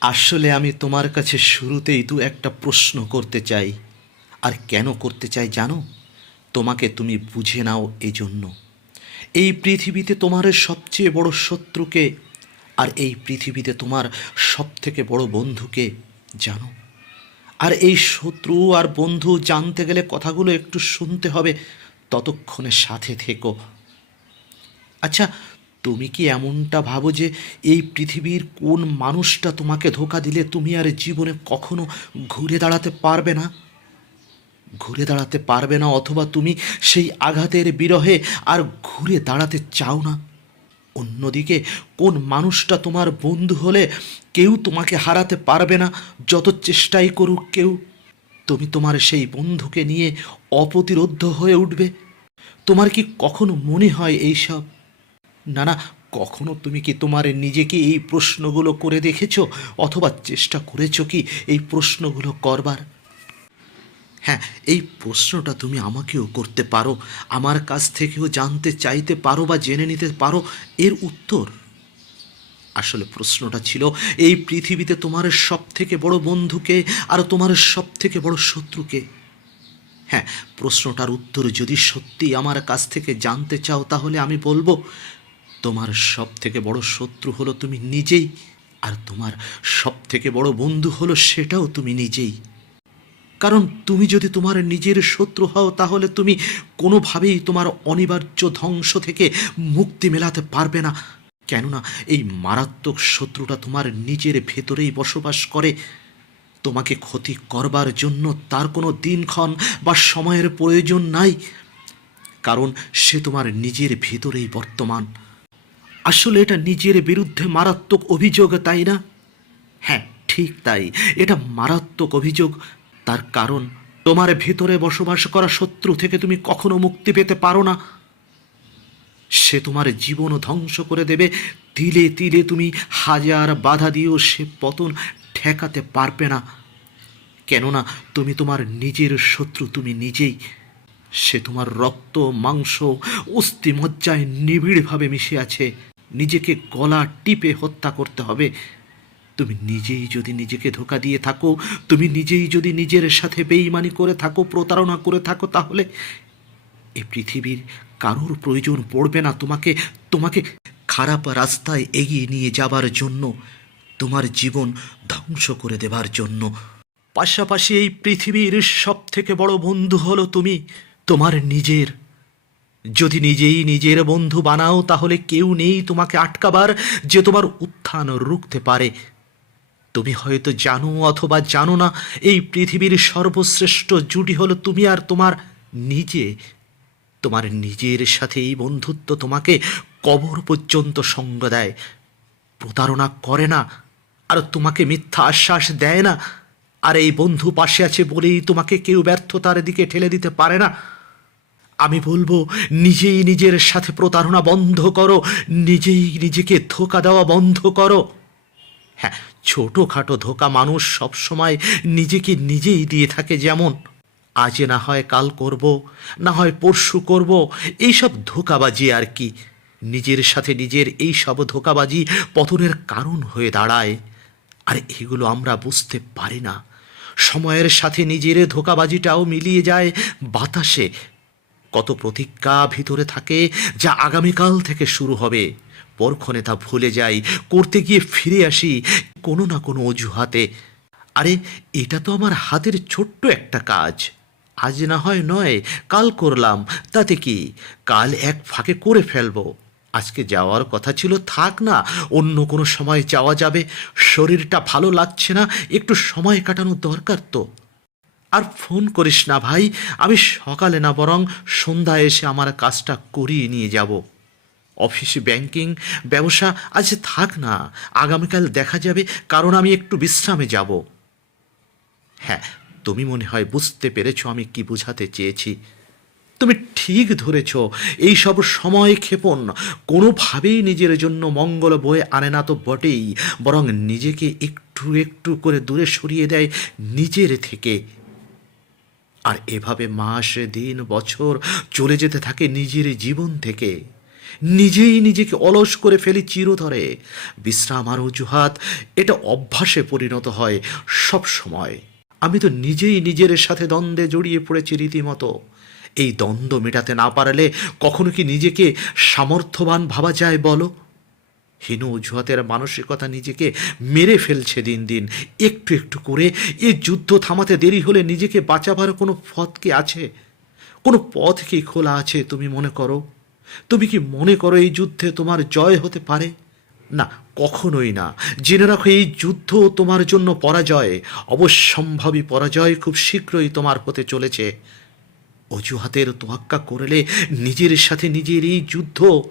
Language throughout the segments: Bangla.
আসলে আমি তোমার কাছে শুরুতেই দু একটা প্রশ্ন করতে চাই। আর কেন করতে চাই জানো? তোমাকে তুমি বুঝে নাও এজন্য। এই পৃথিবীতে তোমার সবচেয়ে বড় শত্রুকে আর এই পৃথিবীতে তোমার সবথেকে বড় বন্ধুকে জানো। আর এই শত্রু আর বন্ধু জানতে গেলে কথাগুলো একটু শুনতে হবে, ততক্ষণে সাথে থেকো। আচ্ছা তুমি কি এমনটা ভাবো যে এই পৃথিবীর কোন মানুষটা তোমাকে ধোকা দিলে তুমি আর জীবনে কখনো ঘুরে দাঁড়াতে পারবে না? ঘুরে দাঁড়াতে পারবে না অথবা তুমি সেই আঘাতের বিরহে আর ঘুরে দাঁড়াতে চাও না। অন্যদিকে কোন মানুষটা তোমার বন্ধু হলে কেউ তোমাকে হারাতে পারবে না, যত চেষ্টাই করুক কেউ। তুমি তোমার সেই বন্ধুকে নিয়ে অপ্রতিরোধ্য হয়ে উঠবে। তোমার কি কখনো মনে হয় এইসব? না না কখনো তুমি কি তোমার নিজেকে এই প্রশ্নগুলো করে দেখেছ? অথবা চেষ্টা করেছ কি এই প্রশ্নগুলো করবার? হ্যাঁ এই প্রশ্নটা তুমি আমাকেও করতে পারো, আমার কাছ থেকেও জানতে চাইতে পারো বা জেনে নিতে পারো, এর উত্তর। আসলে প্রশ্নটা ছিল, এই পৃথিবীতে তোমার সব থেকে বড় বন্ধুকে আর তোমার সব থেকে বড় শত্রুকে। হ্যাঁ প্রশ্নটার উত্তর যদি সত্যি আমার কাছ থেকে জানতে চাও, তাহলে আমি বলব তোমার সব থেকে বড় শত্রু হলো তুমি নিজেই, আর তোমার সব থেকে বড় বন্ধু হলো সেটাও তুমি নিজেই। কারণ তুমি যদি তোমার নিজের শত্রু হও, তাহলে তুমি কোনোভাবেই তোমার অনিবার্য ধ্বংস থেকে মুক্তি মেলাতে পারবে না। কেননা এই মারাত্মক শত্রুটা তোমার নিজের ভেতরেই বসবাস করে। তোমাকে ক্ষতি করবার জন্য তার কোনো দিনক্ষণ বা সময়ের প্রয়োজন নাই, কারণ সে তোমার নিজের ভেতরেই বর্তমান। আসলে এটা নিজের বিরুদ্ধে মারাত্মক অভিযোগ, তাই না? হ্যাঁ ঠিক তাই। এটা মারাত্মক অভিযোগ। তার কারণ, তোমার ভেতরে বসবাস করা শত্রু থেকে তুমি কখনো মুক্তি পেতে পারো না। সে তোমার জীবন ধ্বংস করে দেবে। তিলে তিলে তুমি হাজার বাধা দিয়েও সে পতন ঠেকাতে পারবে না। কেননা, তুমি তোমার নিজের শত্রু, তুমি নিজেই। সে তোমার রক্ত, মাংস অস্থি মজ্জায় নিবিড়ভাবে মিশে আছে। নিজেকে গলা টিপে হত্যা করতে হবে। তুমি নিজেই যদি নিজেকে ধোকা দিয়ে থাকো, তুমি নিজেই যদি নিজের সাথে বেইমানি করে থাকো, প্রতারণা করে থাকো, তাহলে এ পৃথিবীর কারোর প্রয়োজন পড়বে না। তোমাকে তোমাকে খারাপ রাস্তায় এগিয়ে নিয়ে যাবার জন্য, তোমার জীবন ধ্বংস করে দেবার জন্য। পাশাপাশি এই পৃথিবীর সব থেকে বড় বন্ধু হলো তুমি, তোমার নিজের যদি নিজেই নিজের বন্ধু বানাও, তাহলে কেউ নেই তোমাকে আটকাবার যে তোমার উত্থান রুখতে পারে। তুমি হয়তো জানো অথবা জানো না, এই পৃথিবীর সর্বশ্রেষ্ঠ জুটি হলো তুমি আর তোমার নিজে। তোমার নিজের সাথে এই বন্ধুত্ব তোমাকে কবর পর্যন্ত সঙ্গ দেয়। প্রতারণা করে না, আর তোমাকে মিথ্যা আশ্বাস দেয় না। আর এই বন্ধু পাশে আছে বলেই তোমাকে কেউ ব্যর্থতার দিকে ঠেলে দিতে পারে না। আমি বলব, নিজেই নিজের সাথে প্রতারণা বন্ধ করো, নিজেই নিজেকে ধোকা দেওয়া বন্ধ করো। হ্যাঁ ছোটোখাটো ধোকা মানুষ সবসময় নিজেকে নিজেই দিয়ে থাকে যেমন, আজ না হয় কাল করব, না হয় পরশু করব, এইসব ধোকাবাজি আর কি। নিজের সাথে নিজের এই সব ধোকাবাজি পতনের কারণ হয়ে দাঁড়ায়। আর এগুলো আমরা বুঝতে পারি না। সময়ের সাথে নিজের ধোকাবাজিটাও মিলিয়ে যায় বাতাসে কত প্রতিজ্ঞা ভিতরে থাকে যা আগামীকাল থেকে শুরু হবে। পরক্ষণে তা ভুলে যাই, করতে গিয়ে ফিরে আসি কোনো না কোনো অজুহাতে। আরে, এটা তো আমার হাতের ছোট্ট একটা কাজ। আজ না হয় নয়, কাল করলাম। তাতে কি? কাল এক ফাঁকে করে ফেলব। আজকে যাওয়ার কথা ছিল, থাক না, অন্য কোনো সময় যাওয়া যাবে। শরীরটা ভালো লাগছে না, একটু সময় কাটানোর দরকার তো। আর ফোন করিস না ভাই, আমি সকালে না বরং সন্ধ্যায় এসে আমার কাজটা করিয়ে নিয়ে যাব। অফিস ব্যাংকিং, ব্যবসা আজ থাক না, আগামীকাল দেখা যাবে, কারণ আমি একটু বিশ্রামে যাব। হ্যাঁ তুমি মনে হয় বুঝতে পেরেছ আমি কি বোঝাতে চেয়েছি। তুমি ঠিক ধরেছ, এই সব সময় ক্ষেপণ, কোনোভাবেই নিজের জন্য মঙ্গল বয়ে আনে না তো বটেই, বরং নিজেকে একটু একটু করে দূরে সরিয়ে দেয় নিজের থেকে। আর এভাবে মাস, দিন, বছর চলে যেতে থাকে নিজের জীবন থেকে। নিজেই নিজেকে অলস করে ফেলি চিরধরে বিশ্রাম আর অজুহাত, এটা অভ্যাসে পরিণত হয় সব সময়। আমি তো নিজেই নিজের সাথে দ্বন্দ্বে জড়িয়ে পড়েছি রীতিমতো। এই দ্বন্দ্ব মেটাতে না পারলে কখনো কি নিজেকে সামর্থ্যবান ভাবা যায় বলো? হীন অজুহাতের মানসিকতা নিজেকে মেরে ফেলছে দিন দিন। একটু একটু করে এই যুদ্ধ থামাতে দেরি হলে নিজেকে বাঁচাবার কোনো পথ কি আছে? কোনো পথ কি খোলা আছে, তুমি মনে করো? তুমি কি মনে করো এই যুদ্ধে তোমার জয় হতে পারে? না, কখনোই না। জেনে রাখো, এই যুদ্ধ তোমার জন্য পরাজয়। অবশ্যম্ভাবী পরাজয় খুব শীঘ্রই তোমার হতে চলেছে। অজুহাতের তোয়াক্কা করলে নিজের সাথে নিজের এই যুদ্ধ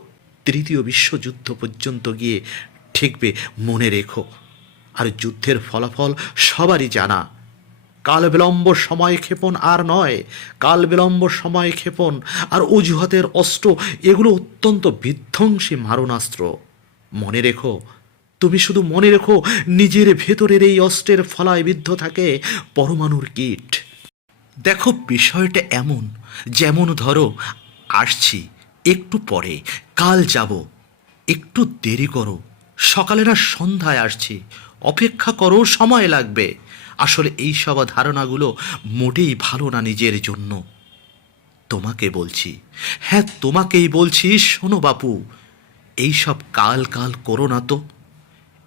তৃতীয় বিশ্বযুদ্ধ পর্যন্ত গিয়ে ঠেকবে, মনে রেখো। আর যুদ্ধের ফলাফল সবারই জানা। কাল বিলম্ব সময় ক্ষেপণ আর নয়। কাল বিলম্ব সময় ক্ষেপণ আর অজুহাতের অস্ত্র, এগুলো অত্যন্ত বিধ্বংসী মারণাস্ত্র। মনে রেখো, তুমি শুধু মনে রেখো, নিজের ভেতরের এই অস্ত্রের ফলায় বিদ্ধ থাকে পরমাণুর কীট। দেখো, বিষয়টা এমন, যেমন ধরো, আসছি। একটু পরে, কাল যাব। একটু দেরি করো। সকালে না সন্ধ্যায় আসছি। অপেক্ষা করো, সময় লাগবে। আসলে এই সব ধারণাগুলো মোটেই ভালো না নিজের জন্য। তোমাকে বলছি। হ্যাঁ তোমাকেই বলছি, শোনো বাপু। এইসব কাল কাল করো না তো।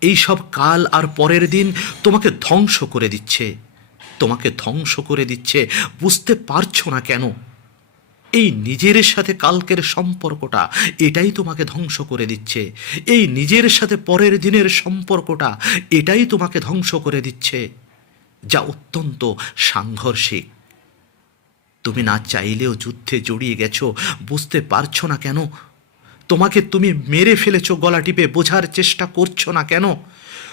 এইসব কাল আর পরের দিন তোমাকে ধ্বংস করে দিচ্ছে। তোমাকে ধ্বংস করে দিচ্ছে। বুঝতে পারছ না কেন? এই নিজের সাথে কালকের সম্পর্কটা এটাই তোমাকে ধ্বংস করে দিচ্ছে। এই নিজের সাথে পরের দিনের সম্পর্কটা এটাই তোমাকে ধ্বংস করে দিচ্ছে। যা অত্যন্ত সাংঘর্ষিক। তুমি না চাইলেও যুদ্ধে জড়িয়ে গেছো, বুঝতে পারছ না কেন? তোমাকে তুমি মেরে ফেলেছো, গলা টিপে, বোঝার চেষ্টা করছ না কেন?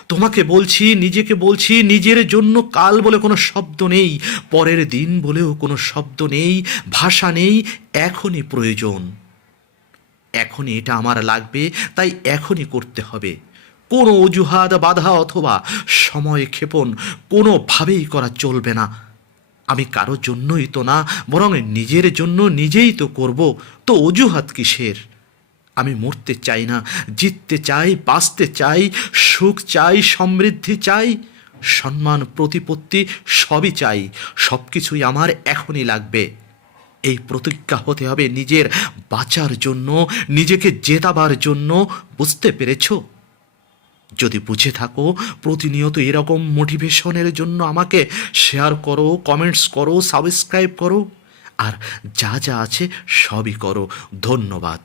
তোমাকে বলছি, নিজেকে বলছি, নিজের জন্য কাল বলে কোনো শব্দ নেই, পরের দিন বলেও কোনো শব্দ নেই, ভাষা নেই, এখনই প্রয়োজন। এখনই এটা আমার লাগবে, তাই এখনই করতে হবে। কোনো অজুহাত, বাধা অথবা সময় ক্ষেপণ কোনোভাবেই করা চলবে না। আমি কারোর জন্যই তো না, বরং নিজের জন্য নিজেই তো করব। তো অজুহাত কিসের? আমি মরতে চাই না, জিততে চাই, বাঁচতে চাই, সুখ চাই, সমৃদ্ধি চাই, সম্মান, প্রতিপত্তি সবই চাই সব কিছুই আমার এখনই লাগবে। এই প্রতিজ্ঞা হতে হবে নিজের বাঁচার জন্য, নিজেকে জেতাবার জন্য, বুঝতে পেরেছ? যদি বুঝে থাকো, প্রতিনিয়ত এরকম মোটিভেশনের জন্য আমাকে শেয়ার করো, কমেন্টস করো, সাবস্ক্রাইব করো, আর যা যা আছে সবই করো। ধন্যবাদ।